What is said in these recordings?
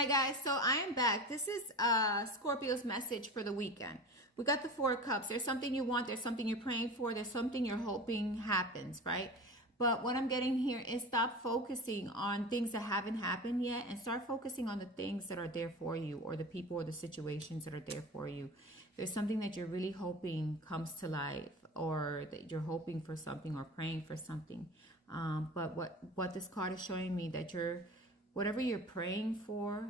Hi guys, so I am back. This is Scorpio's message for the weekend. We got the Four of Cups. There's something you want, there's something you're praying for, there's something you're hoping happens, right? But what I'm getting here is stop focusing on things that haven't happened yet and start focusing on the things that are there for you, or the people or the situations that are there for you. There's something that you're really hoping comes to life, or that you're hoping for something or praying for something. But what this card is showing me, that whatever you're praying for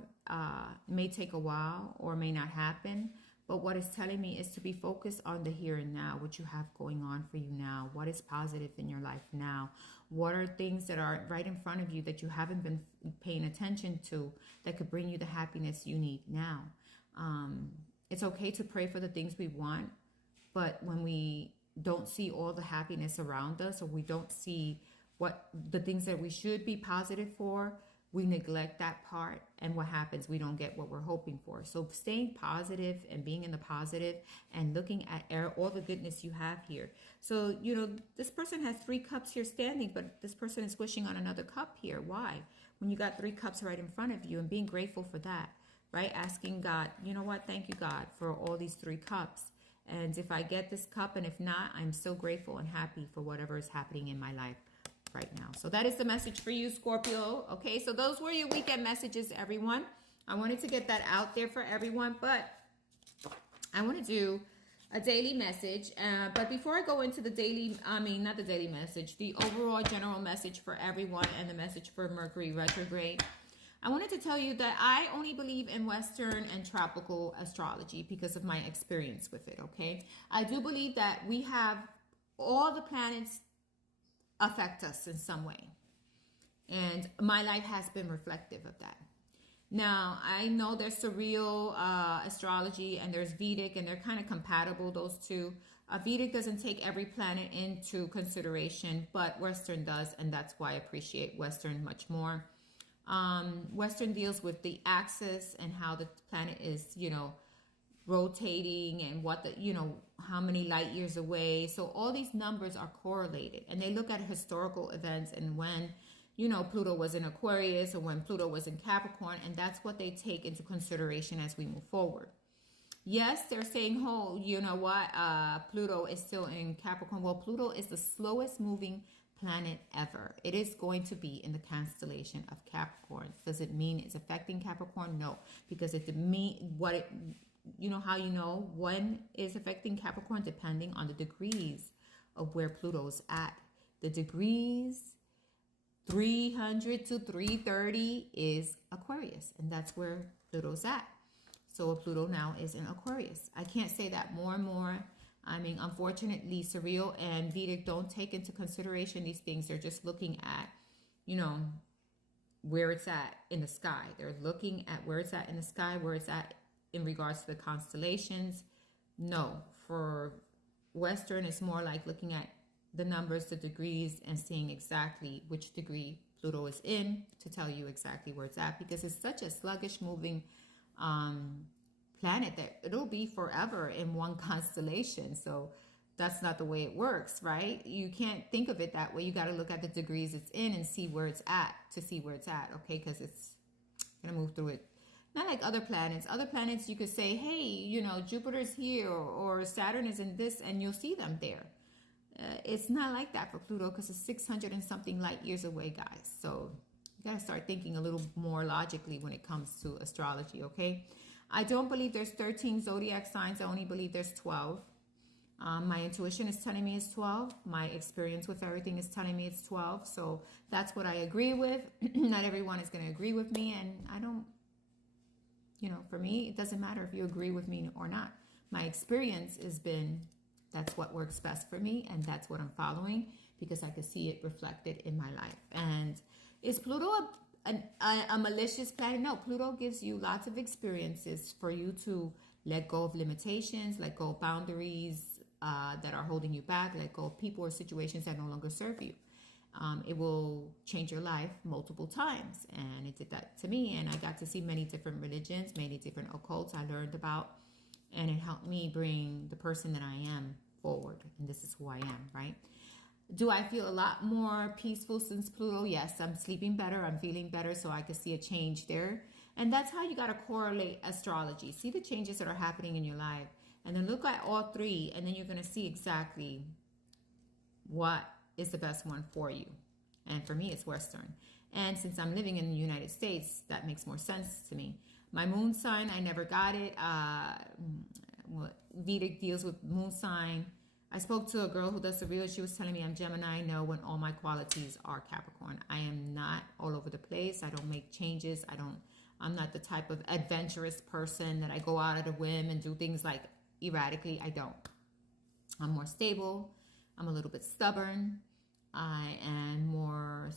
may take a while or may not happen. But what it's telling me is to be focused on the here and now, what you have going on for you now, what is positive in your life now, what are things that are right in front of you that you haven't been paying attention to that could bring you the happiness you need now. It's okay to pray for the things we want, but when we don't see all the happiness around us, or we don't see what the things that we should be positive for, we neglect that part, and what happens? We don't get what we're hoping for. So staying positive and being in the positive and looking at all the goodness you have here. So, this person has 3 cups here standing, but this person is wishing on another cup here. Why? When you got 3 cups right in front of you, and being grateful for that, right? Asking God, you know what? Thank you, God, for all these 3 cups. And if I get this cup, and if not, I'm so grateful and happy for whatever is happening in my life right now. So that is the message for you, Scorpio. Okay, so those were your weekend messages, everyone. I wanted to get that out there for everyone, but I want to do a daily message. But before I go into the not the daily message, the overall general message for everyone and the message for Mercury retrograde, I wanted to tell you that I only believe in Western and tropical astrology because of my experience with it, okay? I do believe that we have all the planets affect us in some way. And my life has been reflective of that. Now, I know there's surreal astrology and there's Vedic, and they're kind of compatible, those two. Vedic doesn't take every planet into consideration, but Western does, and that's why I appreciate Western much more. Western deals with the axis and how the planet is, rotating, and how many light years away. So all these numbers are correlated, and they look at historical events and when Pluto was in Aquarius or when Pluto was in Capricorn, and that's what they take into consideration as we move forward. Yes, they're saying, oh, you know what, Pluto is still in Capricorn. Well, Pluto is the slowest moving planet ever. It is going to be in the constellation of Capricorn. Does it mean it's affecting Capricorn? No, because how you know when is affecting Capricorn? Depending on the degrees of where Pluto's at. The degrees 300 to 330 is Aquarius, and that's where Pluto's at. So Pluto now is in Aquarius. I can't say that more and more. I mean, unfortunately, surreal and Vedic don't take into consideration these things. They're just looking at, where it's at in the sky. They're looking at where it's at in the sky, where it's at in regards to the constellations. No, for Western, it's more like looking at the numbers, the degrees, and seeing exactly which degree Pluto is in to tell you exactly where it's at, because it's such a sluggish moving planet that it'll be forever in one constellation. So that's not the way it works, right? You can't think of it that way. You got to look at the degrees it's in and see where it's at to see where it's at, okay? Because it's going to move through it. Not like other planets. Other planets, you could say, hey, Jupiter's here or Saturn is in this, and you'll see them there. It's not like that for Pluto because it's 600 and something light years away, guys. So you got to start thinking a little more logically when it comes to astrology, okay? I don't believe there's 13 zodiac signs. I only believe there's 12. My intuition is telling me it's 12. My experience with everything is telling me it's 12. So that's what I agree with. Not everyone is going to agree with me, and I don't, for me, it doesn't matter if you agree with me or not. My experience has been that's what works best for me, and that's what I'm following because I can see it reflected in my life. And is Pluto a malicious planet? No, Pluto gives you lots of experiences for you to let go of limitations, let go of boundaries that are holding you back, let go of people or situations that no longer serve you. It will change your life multiple times, and it did that to me, and I got to see many different religions, many different occults I learned about, and it helped me bring the person that I am forward, and this is who I am, right? Do I feel a lot more peaceful since Pluto? Yes, I'm sleeping better, I'm feeling better, so I could see a change there. And that's how you got to correlate astrology. See the changes that are happening in your life. And then look at all three. And then you're going to see exactly what is the best one for you. And for me, it's Western. And since I'm living in the United States, that makes more sense to me. My moon sign, I never got it. Vedic deals with moon sign. I spoke to a girl who does the real. She was telling me I'm Gemini. I know when all my qualities are Capricorn. I am not all over the place. I don't make changes. I'm not the type of adventurous person that I go out at a whim and do things like erratically. I don't. I'm more stable. I'm a little bit stubborn. I am more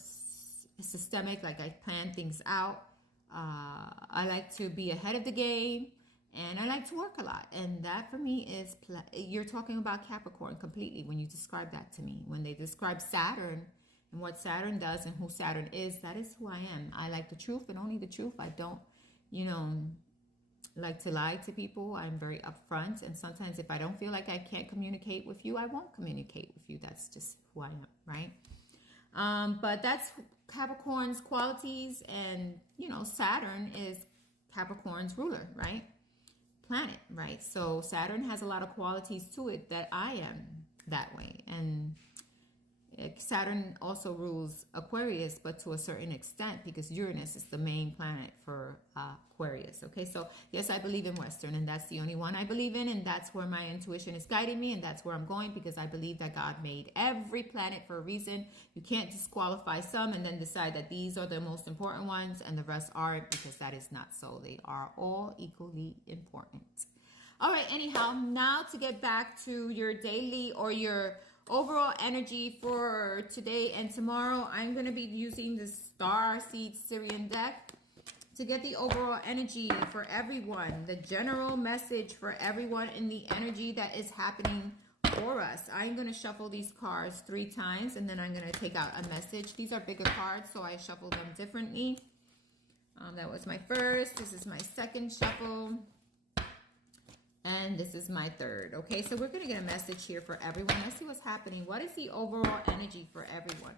systemic. Like I plan things out. I like to be ahead of the game. And I like to work a lot. And that for me is, you're talking about Capricorn completely when you describe that to me. When they describe Saturn and what Saturn does and who Saturn is, that is who I am. I like the truth and only the truth. I don't, like to lie to people. I'm very upfront. And sometimes if I don't feel like I can't communicate with you, I won't communicate with you. That's just who I am, right? But that's Capricorn's qualities. And, Saturn is Capricorn's ruler, right? Planet, right? So Saturn has a lot of qualities to it that I am that way. And Saturn also rules Aquarius, but to a certain extent, because Uranus is the main planet for Aquarius. Okay, so yes, I believe in Western, and that's the only one I believe in, and that's where my intuition is guiding me, and that's where I'm going, because I believe that God made every planet for a reason. You can't disqualify some and then decide that these are the most important ones and the rest aren't, because that is not so. They are all equally important. All right, anyhow, now to get back to your daily or your overall energy for today and tomorrow, I'm going to be using the Star Seed Syrian deck to get the overall energy for everyone, the general message for everyone in the energy that is happening for us. I'm going to shuffle these cards 3 times, and then I'm going to take out a message. These are bigger cards, so I shuffle them differently. That was my first. This is my second shuffle. And this is my third. Okay, so we're going to get a message here for everyone. Let's see what's happening. What is the overall energy for everyone?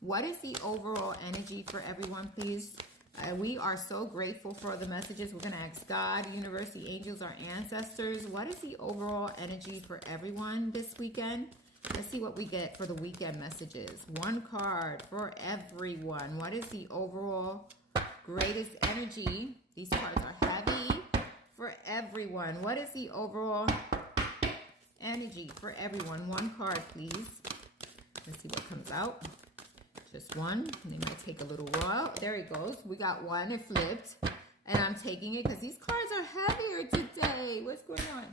What is the overall energy for everyone, please? We are so grateful for the messages. We're going to ask God, universe, the angels, our ancestors. What is the overall energy for everyone this weekend? Let's see what we get for the weekend messages. 1 card for everyone. What is the overall greatest energy? These cards are heavy. For everyone, what is the overall energy for everyone? 1 card, please. Let's see what comes out. Just one. They might take a little while. There it goes. We got 1. It flipped. And I'm taking it because these cards are heavier today. What's going on?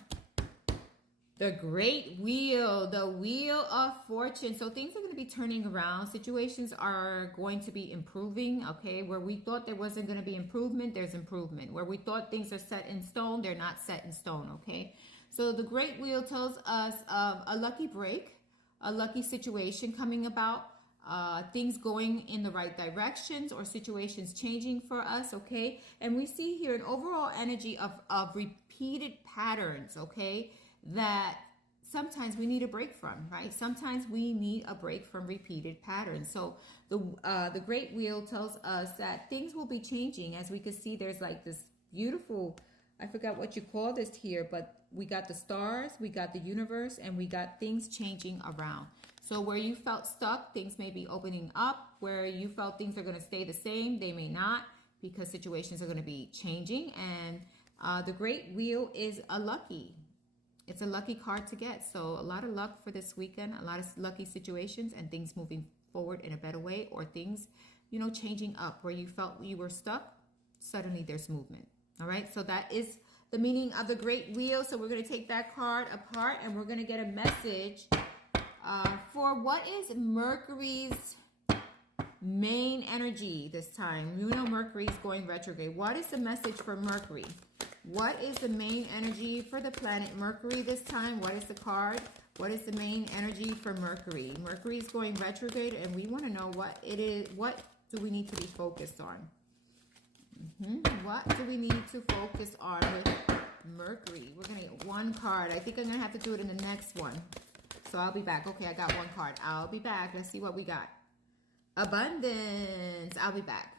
The Great Wheel. The Wheel of Fortune. So things are going to be turning around. Situations are going to be improving. Okay. Where we thought there wasn't going to be improvement, there's improvement. Where we thought things are set in stone, they're not set in stone. Okay. So the Great Wheel tells us of a lucky break, a lucky situation coming about. Things going in the right directions or situations changing for us, okay? And we see here an overall energy of repeated patterns, okay, that sometimes we need a break from, right? Sometimes we need a break from repeated patterns. So the Great Wheel tells us that things will be changing. As we can see, there's like this beautiful, I forgot what you call this here, but we got the stars, we got the universe, and we got things changing around. So where you felt stuck, things may be opening up. Where you felt things are going to stay the same, they may not, because situations are going to be changing. And the Great Wheel is it's a lucky card to get. So a lot of luck for this weekend, a lot of lucky situations and things moving forward in a better way, or things, changing up. Where you felt you were stuck, suddenly there's movement. All right, so that is the meaning of the Great Wheel. So we're going to take that card apart and we're going to get a message for what is Mercury's main energy this time. Mercury is going retrograde. What is the message for Mercury? What is the main energy for the planet Mercury this time? What is the card? What is the main energy for Mercury? Mercury is going retrograde, and we want to know what it is. What do we need to be focused on? What do we need to focus on with Mercury? We're going to get 1 card. I think I'm going to have to do it in the next one. So I'll be back. Okay, I got 1 card. I'll be back. Let's see what we got. Abundance. I'll be back.